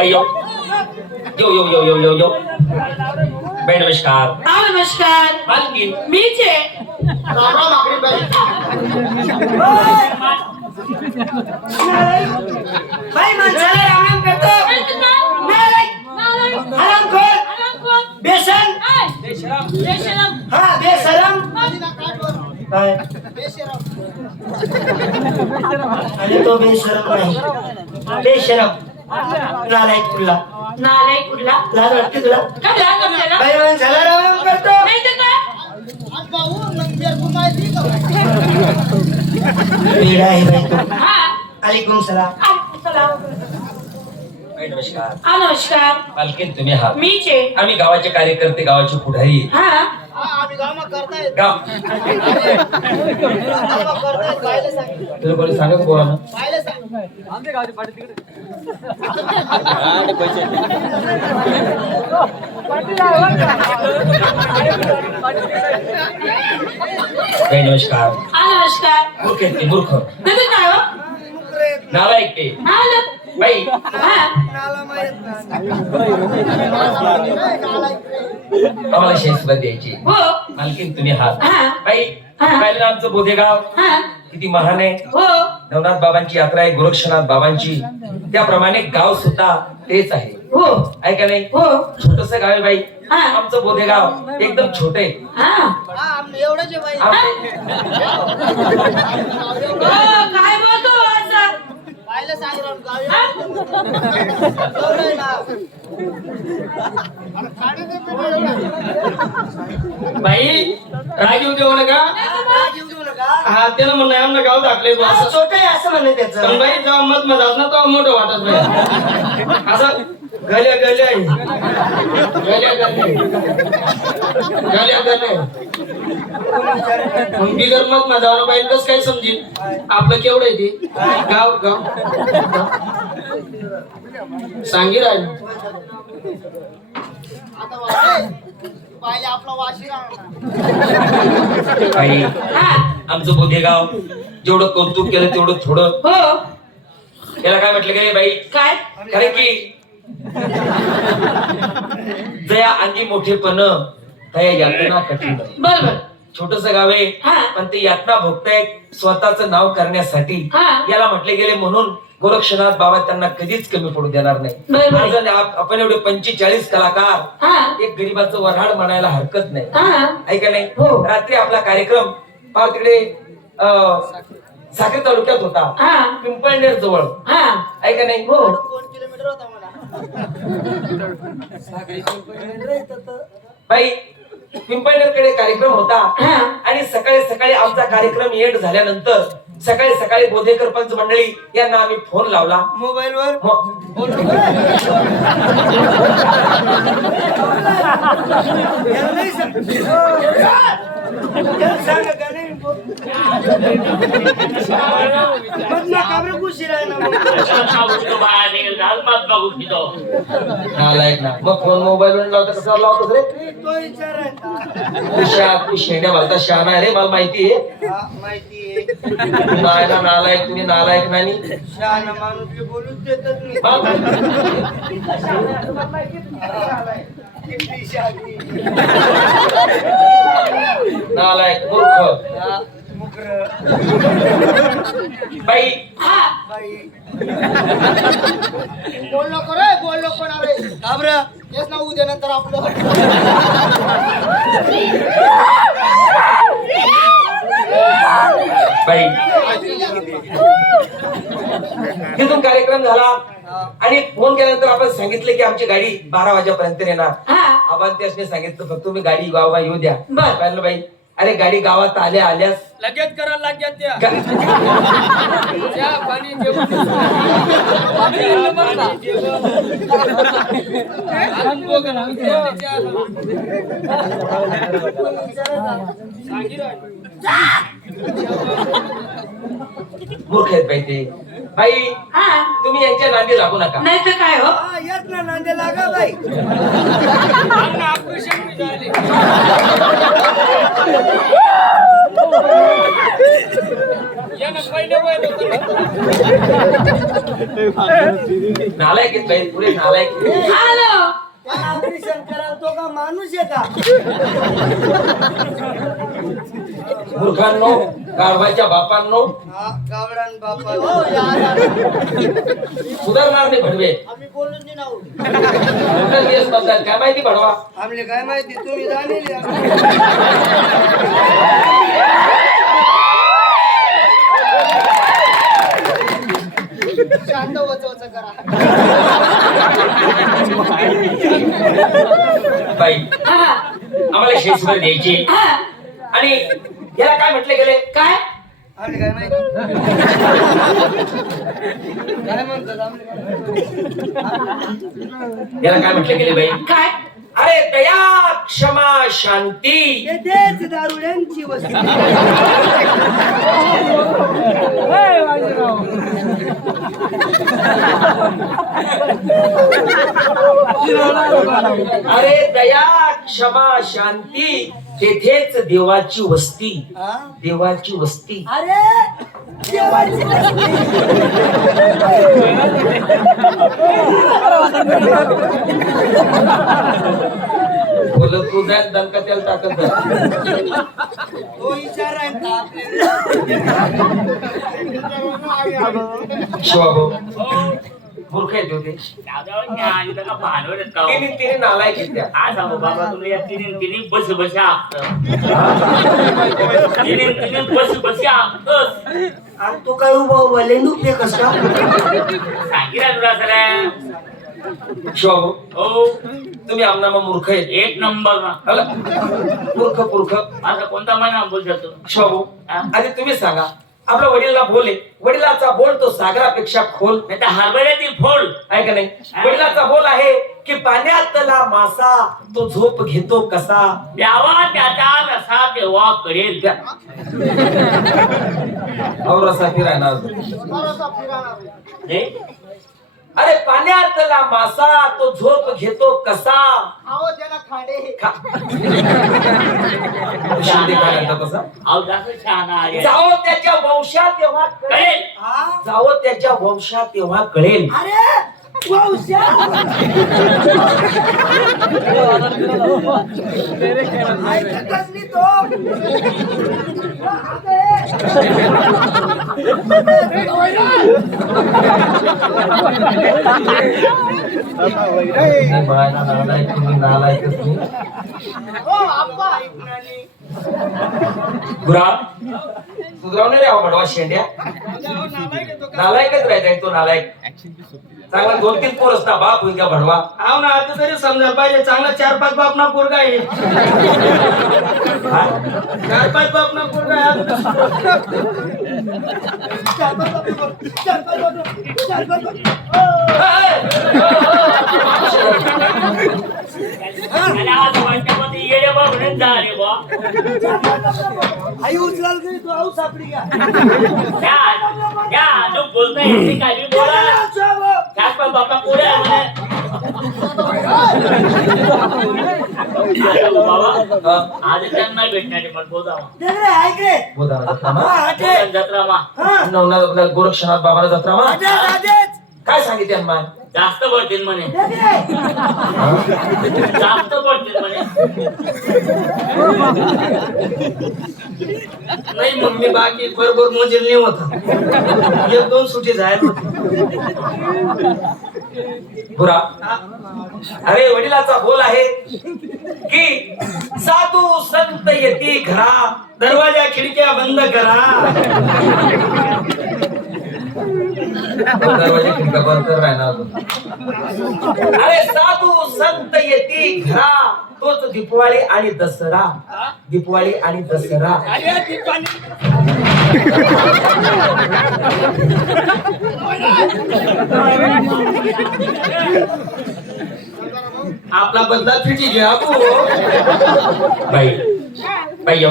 बाई यो यो यो यो यो यो यो बाई नमस्कार हा नमस्कार मालकीन मीच आहे बाई माणसाला राम राम करतो. हरामखोर बेसन हा बेसरम काय आणि तो बेशरम नाही बेशरम नालायक तुला नालाय कुठला लाज वाटते तुला काय लाज आपल्याला बाई माणसाला राम राम करतो. नाही तर काय? वेडा आहे बाई तू. हा. अलिकुम सलाम. आ, चला बाई नमस्कार. हा नमस्कार. मालकीन तुम्ही आहात. मीच आहे. आम्ही गावाचे कार्यकर्ते गावाचे पुढारी. हा. तुला कोणी सांगा. का बोला ना बायले सांग. बाई नमस्कार. हा नमस्कार. मूर्ख आहेत ते मूर्ख. नाही तर काय नालायक ते ना बाई. हा. आम्हाला शेसला द्यायची. हो. मालकीन तुम्ही आहात हा. बाई हा. पाहिलं ना आमचं बोधेगाव हा. किती महान आहे. हो. नवनाथ बाबांची यात्रा आहे गोरक्षनाथ बाबांची. त्याप्रमाणे गाव सुद्धा तेच आहे. हो. आहे का नाही? हो. छोटस गाव आहे बाई. हा. आमचं बोधेगाव एकदम छोट आहे. हा. हा हो, काय बायले सांग राव गाव हा? एवढं आहे ना बाई राग येऊ देऊ नका. हा त्यानं म्हणलं आमनं गाव टाकले बा. असं छोटं आहे असं म्हणणं पण त्याचं. बाई जेव्हा मत मजाच ना तेव्हा मोठं वाटत बाई. असं गल्या गल्या आहे. गल्या मग बिगर मत माझ्यावर बाई कसं काय समजील आपलं केवढं आहे ते? गाव गाव. सांगी हा आमचं बोधेगाव जेवढं कौतुक केलं तेवढं थोडं. हो. याला काय म्हटलं गेले बाई? काय? कारण की? जया अंगी मोठेपण. तया यातना कठीण बरोबर. छोटस गाव आहे. पण ते यातना भोगतायत स्वतःच नाव करण्यासाठी. हा. याला म्हटले गेले म्हणून गोरक्षनाथ बाबा त्यांना कधीच कमी पडू देणार नाही. बरोबर. आज आप- आपण एवढे पंचेचाळीस कलाकार हा. एक गरीबाचं वऱ्हाड म्हणायला हरकत नाही. हा. ऐका नाही? हो. रात्री आपला कार्यक्रम पार तिकडे अं, साखरी तालुक्यात होता. हा. पिंपळनेर जवळ. हा. ऐका नाही? हो. दोन किलोमीटर होता मला बाई पिंपळनेरकडे कार्यक्रम होता. हा. आणि सकाळी सकाळी आमचा कार्यक्रम एंड झाल्यानंतर सकाळी सकाळी बोधेकर पंच मंडळी यांना आम्ही फोन लावला. मोबाईल वर? म- मग? नालायक ना मग फोन मोबाईल वर लावता कसा लावतोस रे तो शेंड्या भलता शहाणा आहे रे मला माहिती आहे माहिती आहे नालायक तुम्ही नालायक नाही शहाणा माणूस बी बोलूच शहाणी. नालायक मूर्ख मुकरं. बाई बाई. बोल नको रे बोल नको ना रे? तेच ना उद्या नंतर आपलं तिथून कार्यक्रम झाला. आणि फोन केल्यानंतर आपण सांगितलं की आमची गाडी बारा वाजेपर्यंत येणार. हा. आपण त्याने सांगितलं फक्त तुम्ही गाडी गावा येऊ द्या. बर. पाहिलं बाई अरे गाडी गावात आल्या आल्यास. लगेच करायला लागल्या त्या गा- चहा, पाणी जेवण मूर्ख आहेत बाई ते. बाई हा. तुम्ही यांच्या नांदी लागू नका. नाही तर काय हो? येत ना नांदे लागा बाई. नालायक आहेत बाई पुरे नालायक आहेत. आलो ऑपरेशन करायला तो का माणूस आहे का? मूर्खांनो गाढवाच्या बापांनो. गावडान बापा. हो सुधारणार नाही भडवे. आम्ही बोलून नाही बदलाल. काय माहिती भडवा? आमले काय माहिती? तुम्ही जाणेल शांत वचवच करा बाई हा आम्हाला शेसभर द्यायची. हा. आणि याला काय म्हटले गेले काय? आमले काय माहिती? काय म्हणतात याला काय म्हटले गेले बाई? काय? अरे दया क्षमा शांती. हे तेच दारुड्यांची वस्ती. अरे दया क्षमा शांती तेथेच देवाची वस्ती? देवाची वस्ती अरे देवाची. बोलत तू दणका त्याला टाकत जा. तो विचार आहे ना आपल्याला शिवाभाऊ मूर्ख आहेत होते. तिने तिने नालायक आहेत त्या. आणि तो काय उभा उभा लेंडू फेकस का? शिवाभाऊ तुम्ही आमना मग मूर्ख आहेत. एक नंबर हला? मूर्ख मूर्ख आता कोणता महिना बोलू शकतो शिवाभाऊ हा? आधी तुम्ही सांगा. आपल्या वडिलांना बोले वडिलाचा बोल तो सागरापेक्षा खोल नाही तर हरभऱ्यातील फोड आहे का नाही? वडिलाचा बोल आहे की पाण्यातला मासा तो झोप घेतो कसा? द्यावा त्याचा रसा तेव्हा करेल. त्या- अहो रसा फिरायला अरे पाण्यातला मासा तो झोप घेतो कसा आहो त्याला खाडे खा. शिंदे काय म्हणतात तसा? अहो जास्त छान आहे जावो त्याच्या वंशात तेव्हा कळेल कळेल हा? जावो त्याच्या वंशात तेव्हा कळेल अरे वंशा ऐकतच नाही तो नाही बाळा, नालायक तुम्ही, नालायकच तुम्ही. हो आप्पा गुरा सुधरवणे रे हा बडवा शेंड्या नालायकच राहायचा तो नालायक चांगला दोन तीन पोर असता बाप होईल का भडवा? हो ना आता तरी समजा पाहिजे चांगला चार पाच बाप ना पोरगा आहे. हा? चार पाच बाप ना पोरगा आई उचलाल तू आऊ सापडी घ्या या या जो बोलता येते काय बी बोला. पाच बाबा आज त्यांना जत्रा मा. गोरक्षनाथ बाबाला जत्रा मा काय सांगितले? हनुमान जास्त पडतील म्हणे. जास्त पडतील म्हणे. नाही मग मी बाकी बरोबर मोजेल नाही होता एक दोन सुटी जायला होती. पुरा अरे वडिलाचा बोल आहे की साधू संत येती घरा दरवाजा खिडक्या बंद करा दरवाजे खिडका बंद कर राहिला अजून. अरे साधू संत येती घरा तोच दीपवाळी आणि दसरा. दीपवाळी आणि दसरा. आपला बदला फिटी घ्या बाई बाई